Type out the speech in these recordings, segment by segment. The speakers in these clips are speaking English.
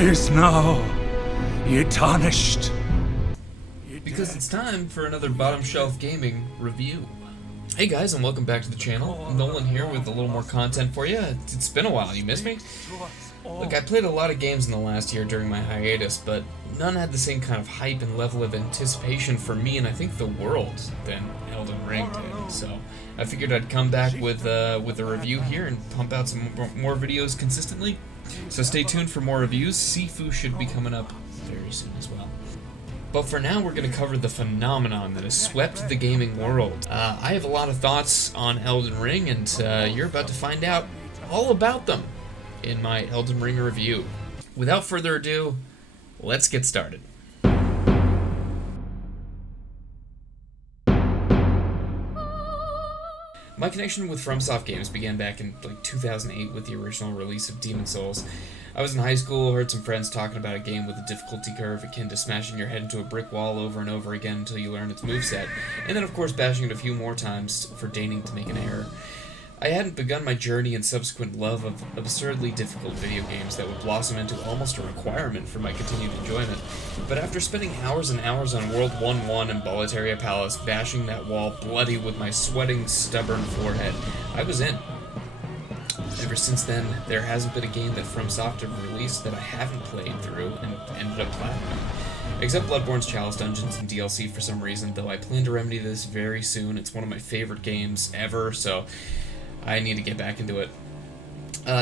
Arise now, ye tarnished. Because it's time for another Bottom Shelf Gaming review. Hey guys, and welcome back to the channel. Nolan here with a little more content for you. It's been a while, you missed me? Look, I played a lot of games in the last year during my hiatus, but none had the same kind of hype and level of anticipation for me and I think the world than Elden Ring did. So I figured I'd come back with a review here and pump out some more videos consistently. So stay tuned for more reviews. Sifu should be coming up very soon as well. But for now, we're going to cover the phenomenon that has swept the gaming world. I have a lot of thoughts on Elden Ring, and you're about to find out all about them in my Elden Ring review. Without further ado, let's get started. My connection with FromSoft games began back in 2008 with the original release of Demon's Souls. I was in high school, heard some friends talking about a game with a difficulty curve akin to smashing your head into a brick wall over and over again until you learn its moveset, and then of course bashing it a few more times for deigning to make an error. I hadn't begun my journey and subsequent love of absurdly difficult video games that would blossom into almost a requirement for my continued enjoyment, but after spending hours and hours on World 1-1 in Boletaria Palace, bashing that wall bloody with my sweating, stubborn forehead, I was in. Ever since then, there hasn't been a game that FromSoft have released that I haven't played through and ended up platinuming. Except Bloodborne's Chalice Dungeons and DLC for some reason, though I plan to remedy this very soon. It's one of my favorite games ever, so I need to get back into it.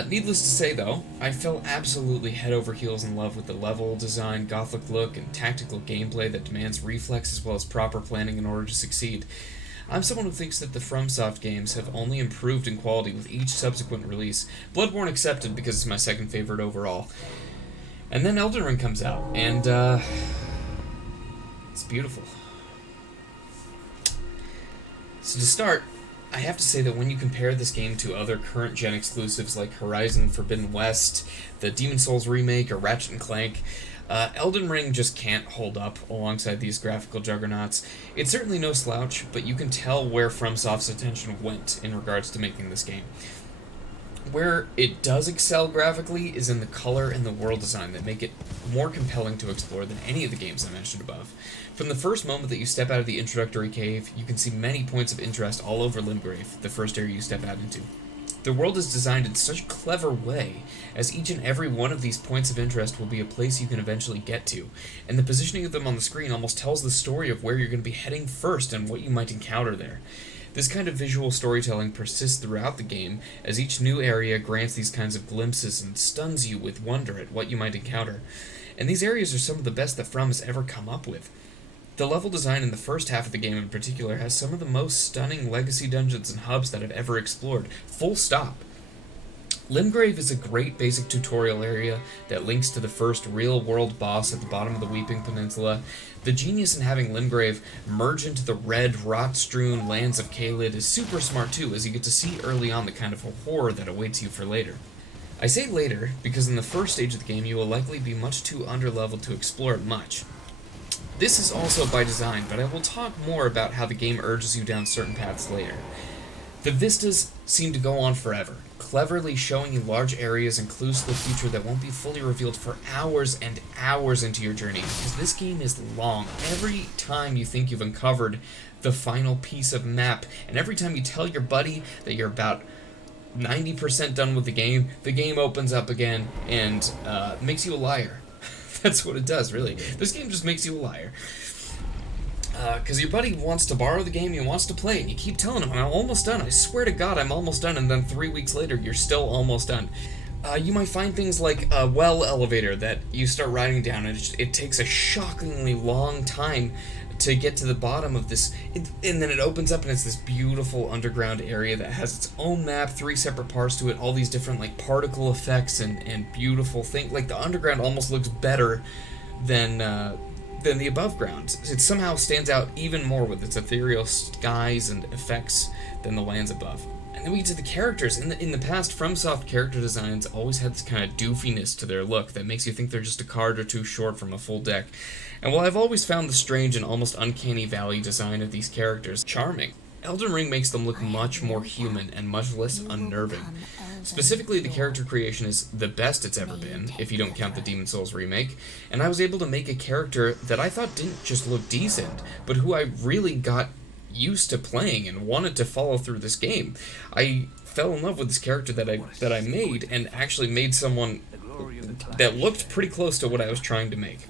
Needless to say, though, I fell absolutely head over heels in love with the level design, gothic look, and tactical gameplay that demands reflex as well as proper planning in order to succeed. I'm someone who thinks that the FromSoft games have only improved in quality with each subsequent release, Bloodborne accepted because it's my second favorite overall. And then Elden Ring comes out, and it's beautiful. So to start, I have to say that when you compare this game to other current-gen exclusives like Horizon Forbidden West, the Demon's Souls remake, or Ratchet & Clank, Elden Ring just can't hold up alongside these graphical juggernauts. It's certainly no slouch, but you can tell where FromSoft's attention went in regards to making this game. Where it does excel graphically is in the color and the world design that make it more compelling to explore than any of the games I mentioned above. From the first moment that you step out of the introductory cave, you can see many points of interest all over Limgrave, the first area you step out into. The world is designed in such a clever way, as each and every one of these points of interest will be a place you can eventually get to, and the positioning of them on the screen almost tells the story of where you're going to be heading first and what you might encounter there. This kind of visual storytelling persists throughout the game, as each new area grants these kinds of glimpses and stuns you with wonder at what you might encounter. And these areas are some of the best that From has ever come up with. The level design in the first half of the game in particular has some of the most stunning legacy dungeons and hubs that I've ever explored. Full stop. Limgrave is a great basic tutorial area that links to the first real-world boss at the bottom of the Weeping Peninsula. The genius in having Limgrave merge into the red, rot-strewn lands of Caelid is super smart too, as you get to see early on the kind of horror that awaits you for later. I say later because in the first stage of the game you will likely be much too underleveled to explore it much. This is also by design, but I will talk more about how the game urges you down certain paths later. The vistas seem to go on forever, cleverly showing you large areas and clues to the future that won't be fully revealed for hours and hours into your journey, because this game is long. Every time you think you've uncovered the final piece of map, and every time you tell your buddy that you're about 90% done with the game opens up again and makes you a liar. That's what it does, really. This game just makes you a liar. Because your buddy wants to borrow the game, he wants to play it, and you keep telling him, I'm almost done, I swear to God I'm almost done, and then 3 weeks later, you're still almost done. You might find things like a well elevator that you start riding down, and it takes a shockingly long time to get to the bottom of this, and then it opens up and it's this beautiful underground area that has its own map, 3 separate parts to it, all these different particle effects and beautiful things. Like the underground almost looks better than the above ground. It somehow stands out even more with its ethereal skies and effects than the lands above. And then we get to the characters. In the past, FromSoft character designs always had this kind of doofiness to their look that makes you think they're just a card or two short from a full deck. And while I've always found the strange and almost uncanny valley design of these characters charming, Elden Ring makes them look much more human and much less unnerving. Specifically, the character creation is the best it's ever been, if you don't count the Demon Souls remake, and I was able to make a character that I thought didn't just look decent, but who I really got used to playing and wanted to follow through this game. I fell in love with this character that I made, and actually made someone that looked pretty close to what I was trying to make.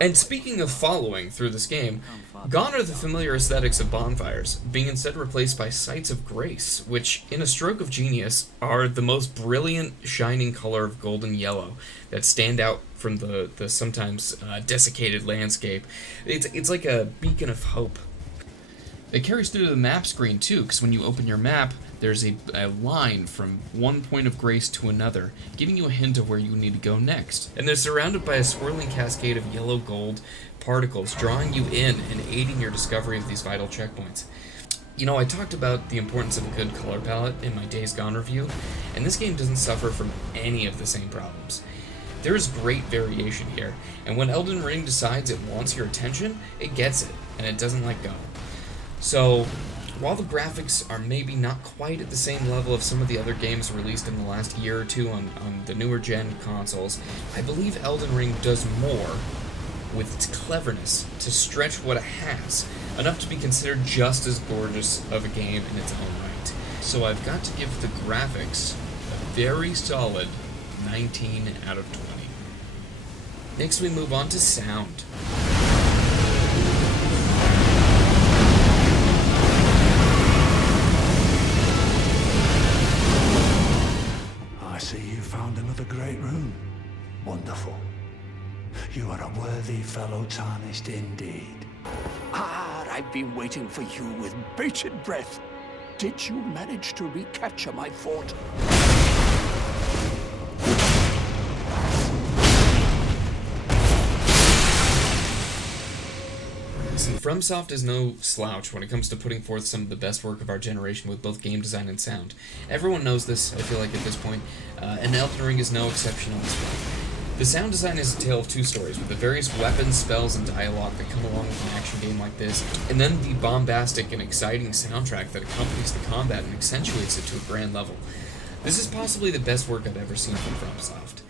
And speaking of following through this game, gone are the familiar aesthetics of bonfires, being instead replaced by sights of grace, which, in a stroke of genius, are the most brilliant, shining color of golden yellow that stand out from the sometimes desiccated landscape. It's like a beacon of hope. It carries through the map screen too, because when you open your map, there's a line from one point of grace to another, giving you a hint of where you need to go next. And they're surrounded by a swirling cascade of yellow-gold particles, drawing you in and aiding your discovery of these vital checkpoints. You know, I talked about the importance of a good color palette in my Days Gone review, and this game doesn't suffer from any of the same problems. There is great variation here, and when Elden Ring decides it wants your attention, it gets it, and it doesn't let go. So, while the graphics are maybe not quite at the same level of some of the other games released in the last year or two on the newer gen consoles, I believe Elden Ring does more with its cleverness to stretch what it has, enough to be considered just as gorgeous of a game in its own right. So I've got to give the graphics a very solid 19 out of 20. Next we move on to sound. I see you found another great room. Wonderful. You are a worthy fellow tarnished indeed. I've been waiting for you with bated breath. Did you manage to recapture my fort? Listen, FromSoft is no slouch when it comes to putting forth some of the best work of our generation with both game design and sound. Everyone knows this, I feel like, at this point, and Elden Ring is no exception on this one. The sound design is a tale of two stories, with the various weapons, spells, and dialogue that come along with an action game like this, and then the bombastic and exciting soundtrack that accompanies the combat and accentuates it to a grand level. This is possibly the best work I've ever seen from FromSoft.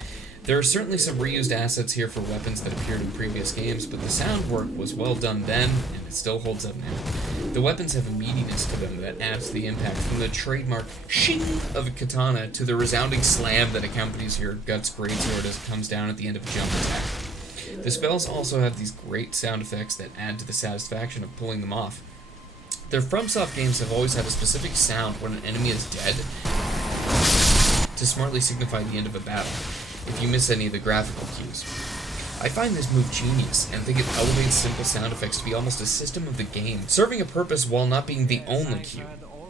There are certainly some reused assets here for weapons that appeared in previous games, but the sound work was well done then, and it still holds up now. The weapons have a meatiness to them that adds to the impact, from the trademark shing of a katana to the resounding slam that accompanies your Guts greatsword as it comes down at the end of a jump attack. The spells also have these great sound effects that add to the satisfaction of pulling them off. Their FromSoft games have always had a specific sound when an enemy is dead to smartly signify the end of a battle, if you miss any of the graphical cues. I find this move genius, and think it elevates simple sound effects to be almost a system of the game, serving a purpose while not being the only cue.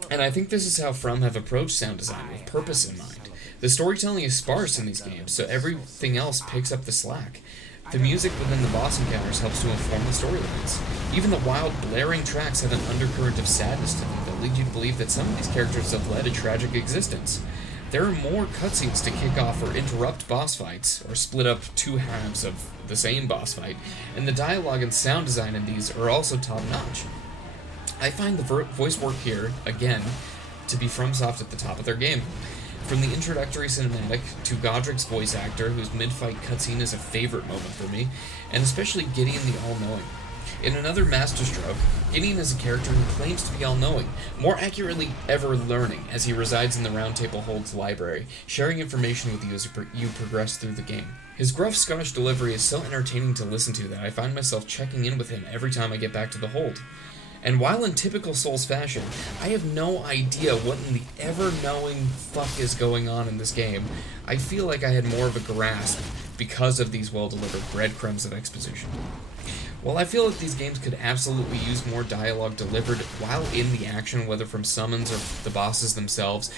And I think this is how From have approached sound design, with purpose in mind. The storytelling is sparse in these games, so everything else picks up the slack. The music within the boss encounters helps to inform the storylines. Even the wild, blaring tracks have an undercurrent of sadness to them that lead you to believe that some of these characters have led a tragic existence. There are more cutscenes to kick off or interrupt boss fights, or split up two halves of the same boss fight, and the dialogue and sound design in these are also top-notch. I find the voice work here, again, to be FromSoft at the top of their game. From the introductory cinematic to Godric's voice actor, whose mid-fight cutscene is a favorite moment for me, and especially Gideon the All-Knowing. In another masterstroke, Gideon is a character who claims to be all-knowing, more accurately ever learning, as he resides in the Round Table Hold's library, sharing information with you as you progress through the game. His gruff Scottish delivery is so entertaining to listen to that I find myself checking in with him every time I get back to the Hold. And while in typical Souls fashion, I have no idea what in the ever-knowing fuck is going on in this game, I feel like I had more of a grasp because of these well-delivered breadcrumbs of exposition. While I feel that these games could absolutely use more dialogue delivered while in the action, whether from summons or the bosses themselves,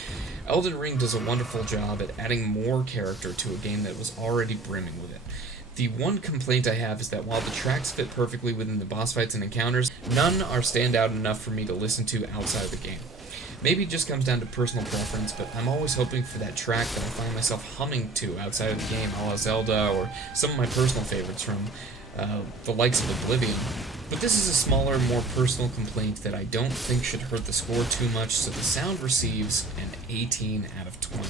Elden Ring does a wonderful job at adding more character to a game that was already brimming with it. The one complaint I have is that while the tracks fit perfectly within the boss fights and encounters, none are standout enough for me to listen to outside of the game. Maybe it just comes down to personal preference, but I'm always hoping for that track that I find myself humming to outside of the game, a la Zelda, or some of my personal favorites from the likes of Oblivion. But this is a smaller, more personal complaint that I don't think should hurt the score too much, so the sound receives an 18 out of 20.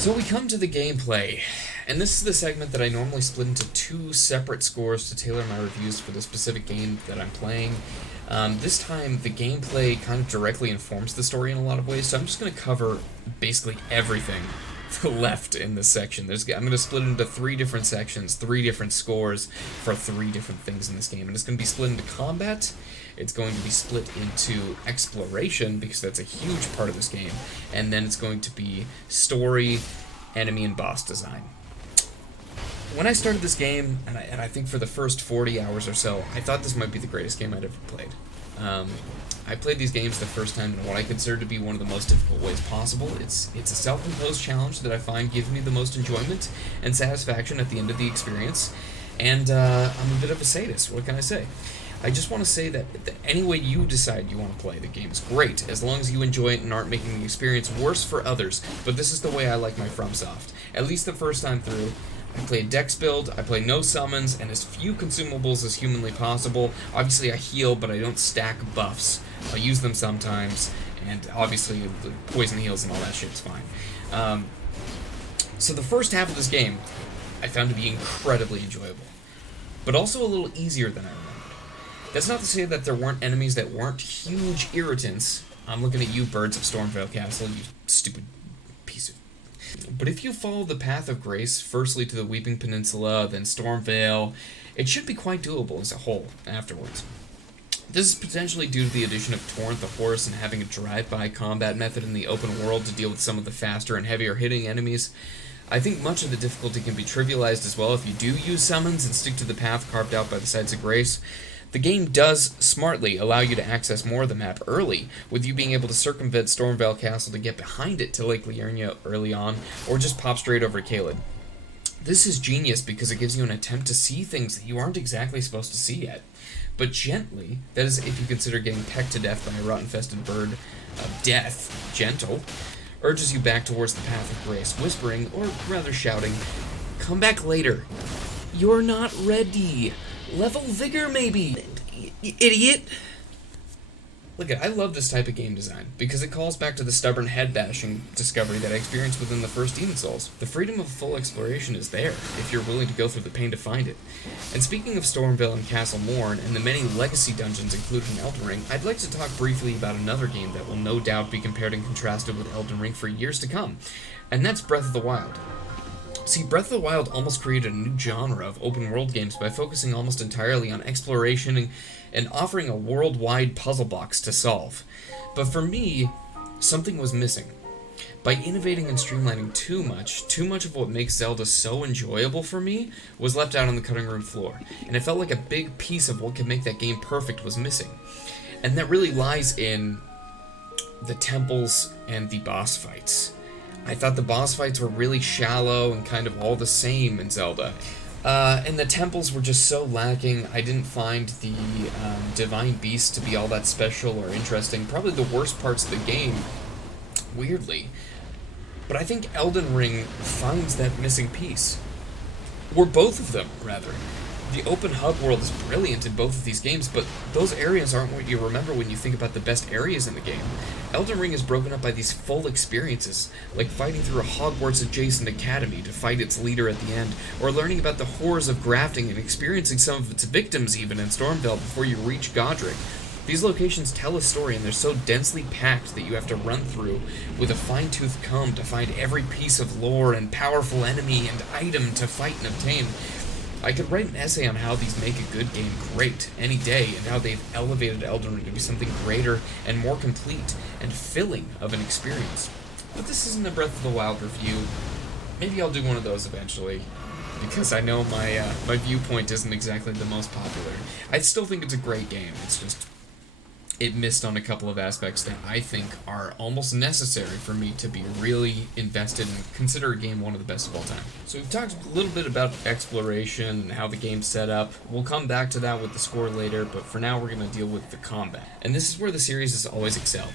So we come to the gameplay, and this is the segment that I normally split into two separate scores to tailor my reviews for the specific game that I'm playing. This time, the gameplay kind of directly informs the story in a lot of ways, so I'm just going to cover basically everything left in this section. I'm going to split it into 3 different sections, 3 different scores for 3 different things in this game, and it's going to be split into combat. It's going to be split into exploration, because that's a huge part of this game, and then it's going to be story, enemy, and boss design. When I started this game, and I think for the first 40 hours or so, I thought this might be the greatest game I'd ever played. I played these games the first time in what I consider to be one of the most difficult ways possible. It's a self-imposed challenge that I find gives me the most enjoyment and satisfaction at the end of the experience, and I'm a bit of a sadist. What can I say? I just want to say that any way you decide you want to play the game is great, as long as you enjoy it and aren't making the experience worse for others. But this is the way I like my FromSoft. At least the first time through, I play a dex build, I play no summons, and as few consumables as humanly possible. Obviously I heal, but I don't stack buffs. I'll use them sometimes, and obviously the poison heals and all that shit's fine. So the first half of this game I found to be incredibly enjoyable, but also a little easier than I remembered. That's not to say that there weren't enemies that weren't huge irritants. I'm looking at you, birds of Stormvale Castle, you stupid piece of... But if you follow the path of grace, firstly to the Weeping Peninsula, then Stormvale, it should be quite doable as a whole afterwards. This is potentially due to the addition of Torrent the Horse and having a drive-by combat method in the open world to deal with some of the faster and heavier hitting enemies. I think much of the difficulty can be trivialized as well if you do use summons and stick to the path carved out by the Sites of Grace. The game does smartly allow you to access more of the map early, with you being able to circumvent Stormvale Castle to get behind it to Lake Liurnia early on, or just pop straight over Caelid. This is genius because it gives you an attempt to see things that you aren't exactly supposed to see yet. But gently, that is if you consider getting pecked to death by a rot-infested bird of death gentle, urges you back towards the path of grace, whispering, or rather shouting, "Come back later. You're not ready. Level vigor, maybe, idiot." Look, I love this type of game design, because it calls back to the stubborn head-bashing discovery that I experienced within the first Demon Souls. The freedom of full exploration is there, if you're willing to go through the pain to find it. And speaking of Stormvale and Castle Morn, and the many legacy dungeons included in Elden Ring, I'd like to talk briefly about another game that will no doubt be compared and contrasted with Elden Ring for years to come, and that's Breath of the Wild. See, Breath of the Wild almost created a new genre of open-world games by focusing almost entirely on exploration and offering a worldwide puzzle box to solve. But for me, something was missing. By innovating and streamlining too much of what makes Zelda so enjoyable for me was left out on the cutting room floor, and it felt like a big piece of what could make that game perfect was missing. And that really lies in the temples and the boss fights. I thought the boss fights were really shallow and kind of all the same in Zelda. And the temples were just so lacking. I didn't find the Divine Beast to be all that special or interesting. Probably the worst parts of the game, weirdly. But I think Elden Ring finds that missing piece. Or both of them, rather. The open hub world is brilliant in both of these games, but those areas aren't what you remember when you think about the best areas in the game. Elden Ring is broken up by these full experiences, like fighting through a Hogwarts-adjacent academy to fight its leader at the end, or learning about the horrors of grafting and experiencing some of its victims even in Stormvale before you reach Godric. These locations tell a story, and they're so densely packed that you have to run through with a fine-toothed comb to find every piece of lore and powerful enemy and item to fight and obtain. I could write an essay on how these make a good game great any day, and how they've elevated Elden Ring to be something greater and more complete and filling of an experience. But this isn't a Breath of the Wild review. Maybe I'll do one of those eventually, because I know my viewpoint isn't exactly the most popular. I still think it's a great game. It's just, it missed on a couple of aspects that I think are almost necessary for me to be really invested and consider a game one of the best of all time. So we've talked a little bit about exploration and how the game's set up. We'll come back to that with the score later, but for now we're going to deal with the combat. And this is where the series has always excelled.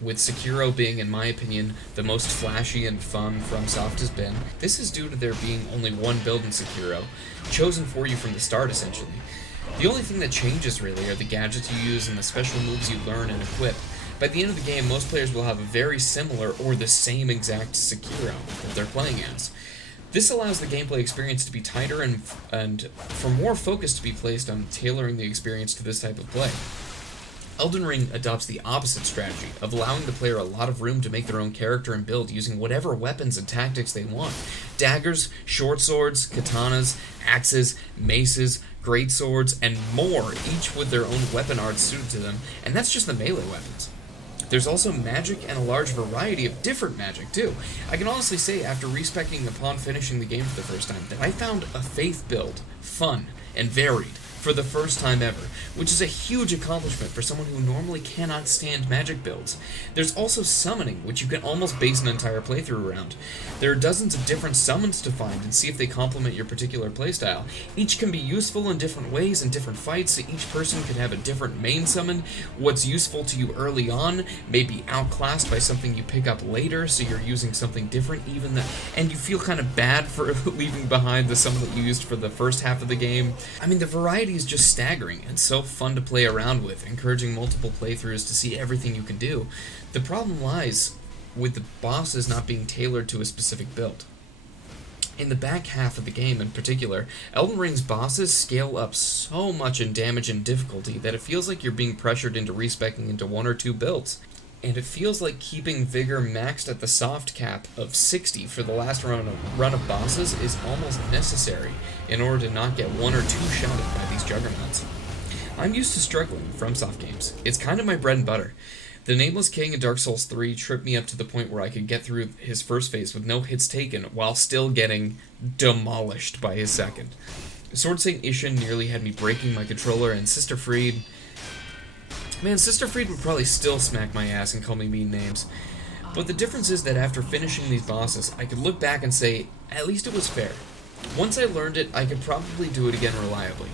With Sekiro being, in my opinion, the most flashy and fun FromSoft has been, this is due to there being only one build in Sekiro, chosen for you from the start essentially. The only thing that changes, really, are the gadgets you use and the special moves you learn and equip, but By the end of the game, most players will have a very similar or the same exact Sekiro that they're playing as. This allows the gameplay experience to be tighter and for more focus to be placed on tailoring the experience to this type of play. Elden Ring adopts the opposite strategy of allowing the player a lot of room to make their own character and build using whatever weapons and tactics they want. Daggers, short swords, katanas, axes, maces, great swords, and more, each with their own weapon art suited to them, and that's just the melee weapons. There's also magic and a large variety of different magic, too. I can honestly say, after respecing upon finishing the game for the first time, that I found a faith build fun and varied for the first time ever, which is a huge accomplishment for someone who normally cannot stand magic builds. There's also summoning, which you can almost base an entire playthrough around. There are dozens of different summons to find and see if they complement your particular playstyle. Each can be useful in different ways in different fights, so each person could have a different main summon. What's useful to you early on may be outclassed by something you pick up later, so you're using something different and you feel kind of bad for leaving behind the summon that you used for the first half of the game. I mean, the variety is just staggering and so fun to play around with, encouraging multiple playthroughs to see everything you can do. The problem lies with the bosses not being tailored to a specific build. In the back half of the game in particular, Elden Ring's bosses scale up so much in damage and difficulty that it feels like you're being pressured into respeccing into one or two builds. And it feels like keeping Vigor maxed at the soft cap of 60 for the last run of bosses is almost necessary in order to not get one or two shouted by these juggernauts. I'm used to struggling with FromSoft games. It's kind of my bread and butter. The Nameless King in Dark Souls 3 tripped me up to the point where I could get through his first phase with no hits taken while still getting demolished by his second. Sword Saint Ishin nearly had me breaking my controller, and Sister Fried... Man, Sister Fried would probably still smack my ass and call me mean names. But the difference is that after finishing these bosses, I could look back and say, at least it was fair. Once I learned it, I could probably do it again reliably.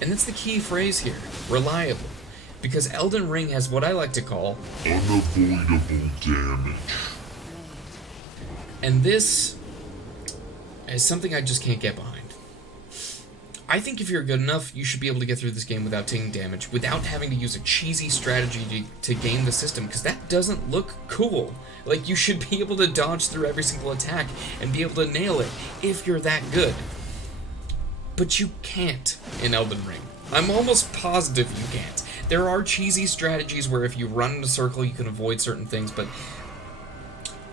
And that's the key phrase here, reliably. Because Elden Ring has what I like to call unavoidable damage. And this is something I just can't get behind. I think if you're good enough, you should be able to get through this game without taking damage, without having to use a cheesy strategy to game the system, because that doesn't look cool. Like, you should be able to dodge through every single attack and be able to nail it if you're that good. But you can't in Elden Ring. I'm almost positive you can't. There are cheesy strategies where if you run in a circle, you can avoid certain things, but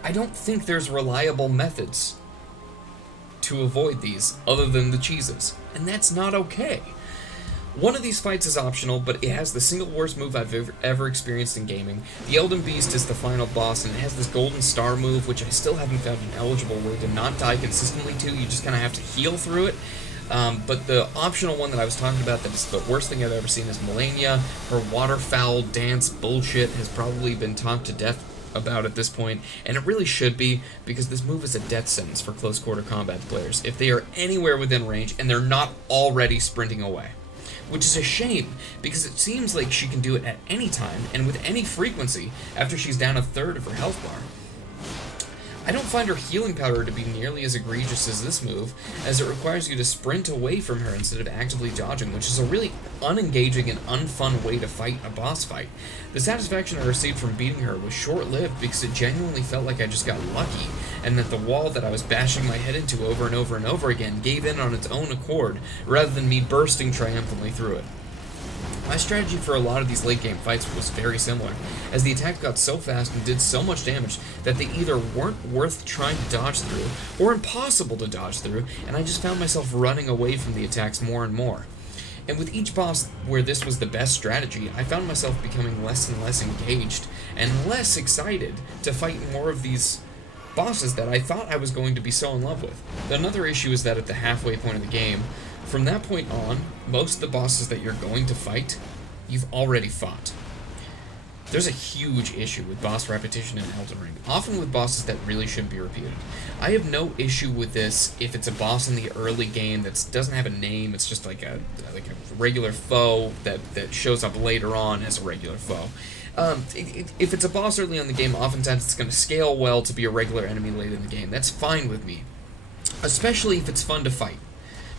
I don't think there's reliable methods to avoid these other than the cheeses, and that's not okay. One of these fights is optional, but it has the single worst move I've ever experienced in gaming. The Elden Beast is the final boss, and it has this golden star move, which I still haven't found an eligible way to not die consistently to. You just kind of have to heal through it. But the optional one that I was talking about that is the worst thing I've ever seen is Melania. Her waterfowl dance bullshit has probably been talked to death about at this point, and it really should be, because this move is a death sentence for close quarter combat players if they are anywhere within range and they're not already sprinting away. Which is a shame, because it seems like she can do it at any time and with any frequency after she's down a third of her health bar. I don't find her healing power to be nearly as egregious as this move, as it requires you to sprint away from her instead of actively dodging, which is a really unengaging and unfun way to fight a boss fight. The satisfaction I received from beating her was short-lived because it genuinely felt like I just got lucky, and that the wall that I was bashing my head into over and over and over again gave in on its own accord, rather than me bursting triumphantly through it. My strategy for a lot of these late game fights was very similar, as the attack got so fast and did so much damage that they either weren't worth trying to dodge through, or impossible to dodge through, and I just found myself running away from the attacks more and more. And with each boss where this was the best strategy, I found myself becoming less and less engaged, and less excited to fight more of these bosses that I thought I was going to be so in love with. Another issue is that at the halfway point of the game, from that point on, most of the bosses that you're going to fight, you've already fought. There's a huge issue with boss repetition in Elden Ring, often with bosses that really shouldn't be repeated. I have no issue with this if it's a boss in the early game that doesn't have a name, it's just like a regular foe that shows up later on as a regular foe. If it's a boss early on in the game, oftentimes it's going to scale well to be a regular enemy late in the game. That's fine with me, especially if it's fun to fight.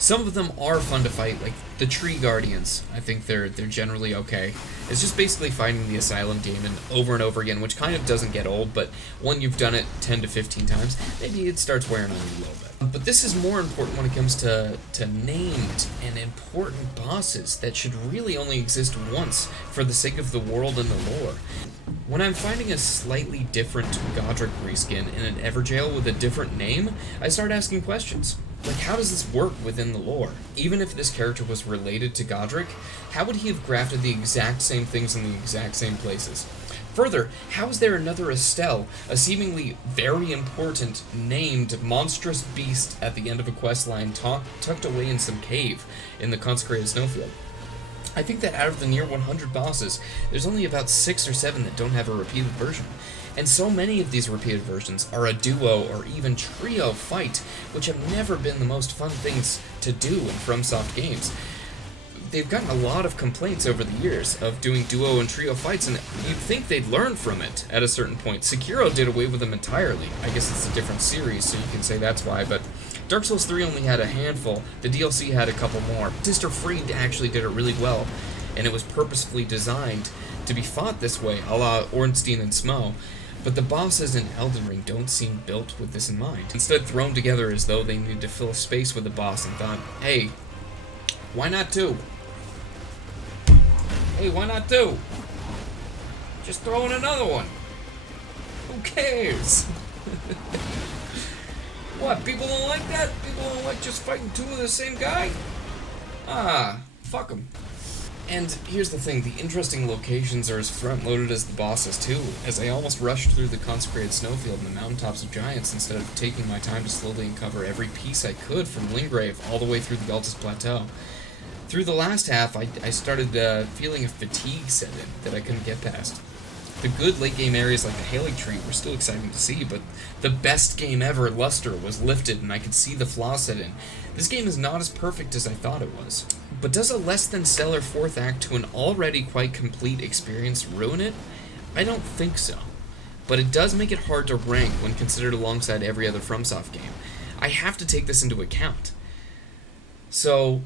Some of them are fun to fight, like the Tree Guardians. I think they're generally okay. It's just basically fighting the Asylum Demon over and over again, which kind of doesn't get old, but when you've done it 10 to 15 times, maybe it starts wearing on you a little bit. But this is more important when it comes to named and important bosses that should really only exist once for the sake of the world and the lore. When I'm finding a slightly different Godric reskin in an Everjail with a different name, I start asking questions. Like, how does this work within the lore? Even if this character was related to Godric, how would he have grafted the exact same things in the exact same places? Further, how is there another Estelle, a seemingly very important, named, monstrous beast at the end of a questline tucked away in some cave in the consecrated snowfield? I think that out of the near 100 bosses, there's only about 6 or 7 that don't have a repeated version. And so many of these repeated versions are a duo or even trio fight, which have never been the most fun things to do in FromSoft games. They've gotten a lot of complaints over the years of doing duo and trio fights, and you'd think they'd learn from it at a certain point. Sekiro did away with them entirely. I guess it's a different series, so you can say that's why, but Dark Souls 3 only had a handful. The DLC had a couple more. Sister Freed actually did it really well, and it was purposefully designed to be fought this way, a la Ornstein and Smo. But the bosses in Elden Ring don't seem built with this in mind. Instead, thrown together as though they needed to fill a space with a boss and thought, hey, why not two? Hey, why not two? Just throw in another one. Who cares? What, people don't like that? People don't like just fighting two of the same guy? Ah, fuck them. And here's the thing, the interesting locations are as front-loaded as the bosses too, as I almost rushed through the consecrated snowfield and the mountaintops of giants instead of taking my time to slowly uncover every piece I could from Lingrave all the way through the Altus Plateau. Through the last half, I started feeling a fatigue set in that I couldn't get past. The good late-game areas like the Halig Tree were still exciting to see, but the best game ever, Luster, was lifted and I could see the flaws set in. This game is not as perfect as I thought it was. But does a less than stellar fourth act to an already quite complete experience ruin it? I don't think so. But it does make it hard to rank when considered alongside every other FromSoft game. I have to take this into account. So,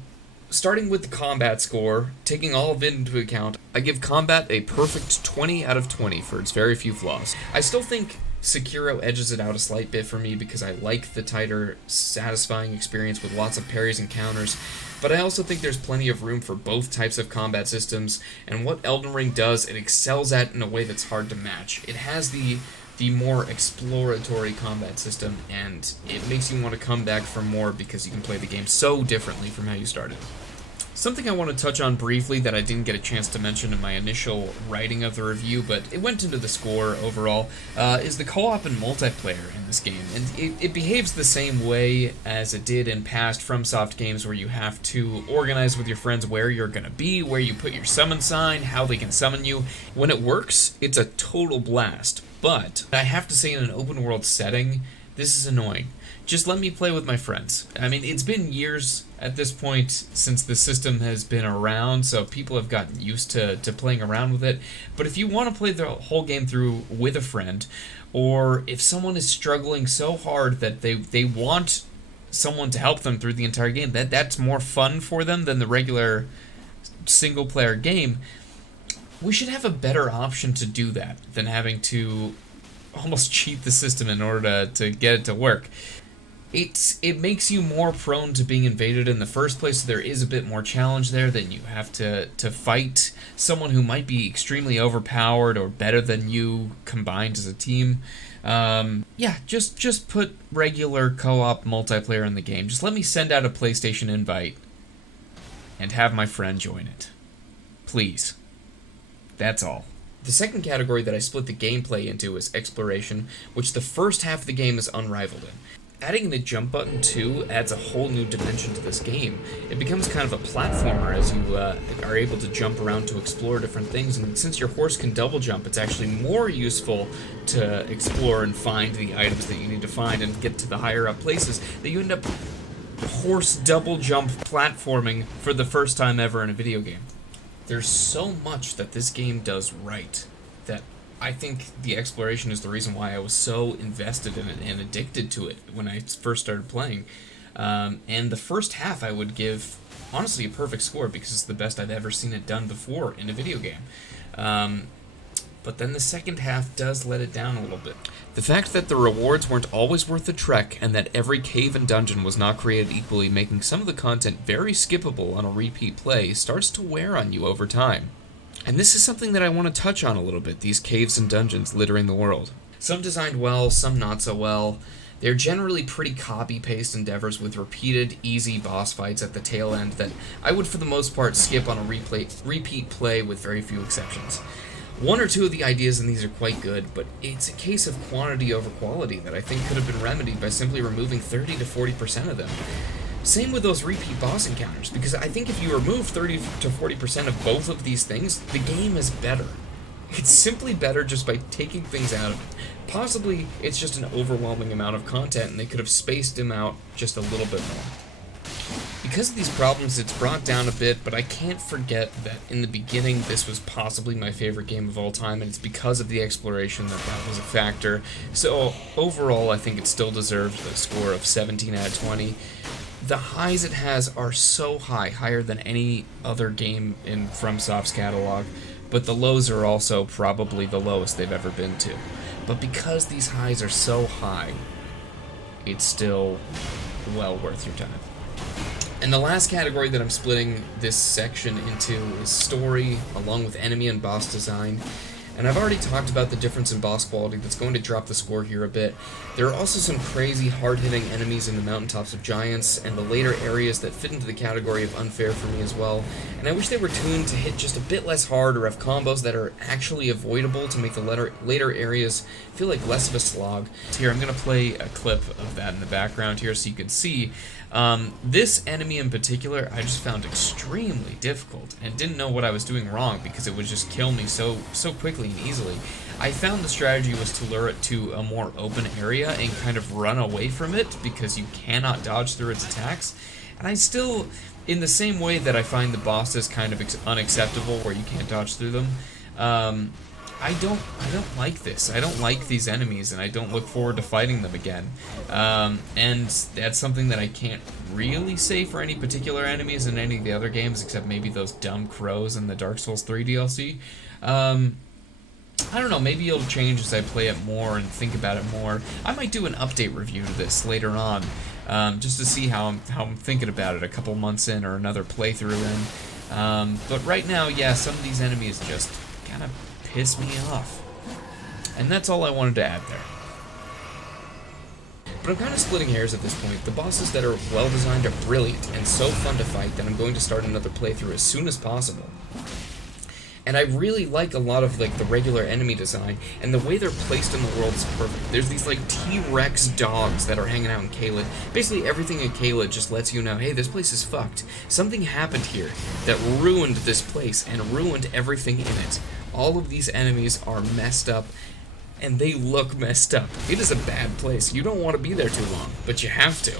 starting with the combat score, taking all of it into account, I give combat a perfect 20 out of 20 for its very few flaws. I still think Sekiro edges it out a slight bit for me because I like the tighter, satisfying experience with lots of parries and counters, but I also think there's plenty of room for both types of combat systems, and what Elden Ring does, it excels at in a way that's hard to match. It has the more exploratory combat system, and it makes you want to come back for more because you can play the game so differently from how you started. Something I want to touch on briefly that I didn't get a chance to mention in my initial writing of the review, but it went into the score overall, is the co-op and multiplayer in this game. And it behaves the same way as it did in past FromSoft games where you have to organize with your friends where you're going to be, where you put your summon sign, how they can summon you. When it works, it's a total blast. But I have to say, in an open world setting, this is annoying. Just let me play with my friends. I mean, it's been years at this point since the system has been around, so people have gotten used to playing around with it. But if you want to play the whole game through with a friend, or if someone is struggling so hard that they want someone to help them through the entire game, that's more fun for them than the regular single-player game, we should have a better option to do that than having to almost cheat the system in order to get it to work. It makes you more prone to being invaded in the first place, so there is a bit more challenge there. Then you have to fight someone who might be extremely overpowered or better than you combined as a team. Just put regular co-op multiplayer in the game. Just let me send out a PlayStation invite and have my friend join it. Please. That's all. The second category that I split the gameplay into is exploration, which the first half of the game is unrivaled in. Adding the jump button, too, adds a whole new dimension to this game. It becomes kind of a platformer as you are able to jump around to explore different things, and since your horse can double jump, it's actually more useful to explore and find the items that you need to find and get to the higher up places that you end up horse double jump platforming for the first time ever in a video game. There's so much that this game does right that I think the exploration is the reason why I was so invested in it and addicted to it when I first started playing. And the first half I would give, honestly, a perfect score because it's the best I've ever seen it done before in a video game. But then the second half does let it down a little bit. The fact that the rewards weren't always worth the trek, and that every cave and dungeon was not created equally, making some of the content very skippable on a repeat play, starts to wear on you over time. And this is something that I want to touch on a little bit, these caves and dungeons littering the world. Some designed well, some not so well. They're generally pretty copy-paste endeavors with repeated, easy boss fights at the tail end that I would for the most part skip on a repeat play with very few exceptions. One or two of the ideas in these are quite good, but it's a case of quantity over quality that I think could have been remedied by simply removing 30 to 40% of them. Same with those repeat boss encounters, because I think if you remove 30 to 40% of both of these things, the game is better. It's simply better just by taking things out of it. Possibly it's just an overwhelming amount of content and they could have spaced them out just a little bit more. Because of these problems, it's brought down a bit, but I can't forget that in the beginning this was possibly my favorite game of all time, and it's because of the exploration that was a factor. So overall, I think it still deserves a score of 17 out of 20. The highs it has are so high, higher than any other game in FromSoft's catalog, but the lows are also probably the lowest they've ever been to. But because these highs are so high, it's still well worth your time. And the last category that I'm splitting this section into is story, along with enemy and boss design. And I've already talked about the difference in boss quality that's going to drop the score here a bit. There are also some crazy, hard-hitting enemies in the mountaintops of giants, and the later areas that fit into the category of unfair for me as well. And I wish they were tuned to hit just a bit less hard or have combos that are actually avoidable to make the later areas feel like less of a slog. So here, I'm going to play a clip of that in the background here so you can see. This enemy in particular, I just found extremely difficult and didn't know what I was doing wrong because it would just kill me so quickly and easily. I found the strategy was to lure it to a more open area and kind of run away from it because you cannot dodge through its attacks. And I still, in the same way that I find the bosses kind of unacceptable where you can't dodge through them, I don't like this. I don't like these enemies, and I don't look forward to fighting them again. And that's something that I can't really say for any particular enemies in any of the other games, except maybe those dumb crows in the Dark Souls 3 DLC. I don't know, maybe it'll change as I play it more and think about it more. I might do an update review to this later on, just to see how I'm thinking about it a couple months in or another playthrough in. But right now, yeah, some of these enemies just kind of piss me off. And that's all I wanted to add there. But I'm kind of splitting hairs at this point. The bosses that are well designed are brilliant and so fun to fight that I'm going to start another playthrough as soon as possible. And I really like a lot of like the regular enemy design, and the way they're placed in the world is perfect. There's these like T-Rex dogs that are hanging out in Caelid. Basically everything in Caelid just lets you know, hey, this place is fucked. Something happened here that ruined this place and ruined everything in it. All of these enemies are messed up, and they look messed up. It is a bad place. You don't want to be there too long, but you have to.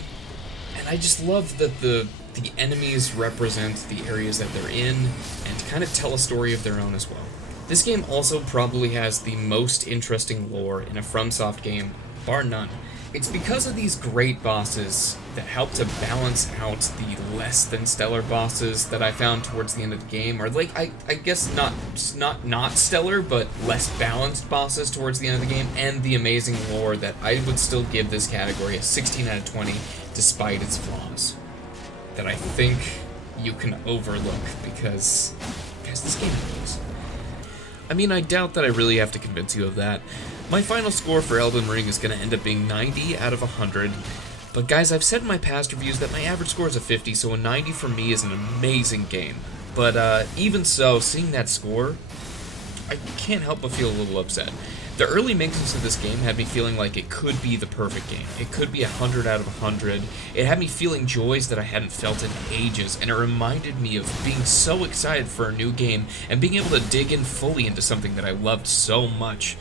And I just love that the enemies represent the areas that they're in and kind of tell a story of their own as well. This game also probably has the most interesting lore in a FromSoft game, bar none. It's because of these great bosses that help to balance out the less than stellar bosses that I found towards the end of the game, or like I guess not stellar, but less balanced bosses towards the end of the game, and the amazing lore that I would still give this category a 16 out of 20 despite its flaws. That I think you can overlook because this game is. I mean, I doubt that I really have to convince you of that. My final score for Elden Ring is going to end up being 90 out of 100. But guys, I've said in my past reviews that my average score is a 50, so a 90 for me is an amazing game. But even so, seeing that score, I can't help but feel a little upset. The early makings of this game had me feeling like it could be the perfect game. It could be 100 out of 100. It had me feeling joys that I hadn't felt in ages, and it reminded me of being so excited for a new game and being able to dig in fully into something that I loved so much.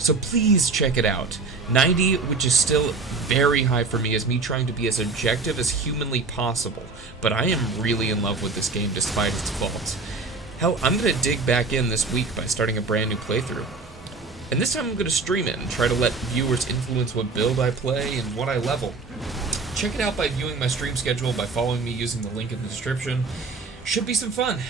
So please check it out. 90, which is still very high for me, is me trying to be as objective as humanly possible, but I am really in love with this game despite its faults. Hell, I'm going to dig back in this week by starting a brand new playthrough. And this time I'm going to stream it and try to let viewers influence what build I play and what I level. check it out by viewing my stream schedule, by following me using the link in the description. Should be some fun.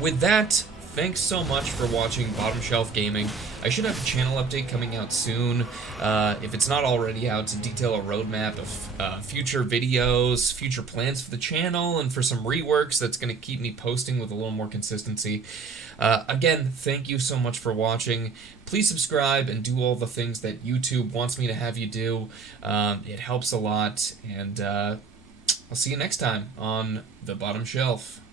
With that, thanks so much for watching Bottom Shelf Gaming. I should have a channel update coming out soon, if it's not already out, to detail a roadmap of future videos, future plans for the channel, and for some reworks that's going to keep me posting with a little more consistency. Again, thank you so much for watching. Please subscribe and do all the things that YouTube wants me to have you do. It helps a lot, and I'll see you next time on The Bottom Shelf.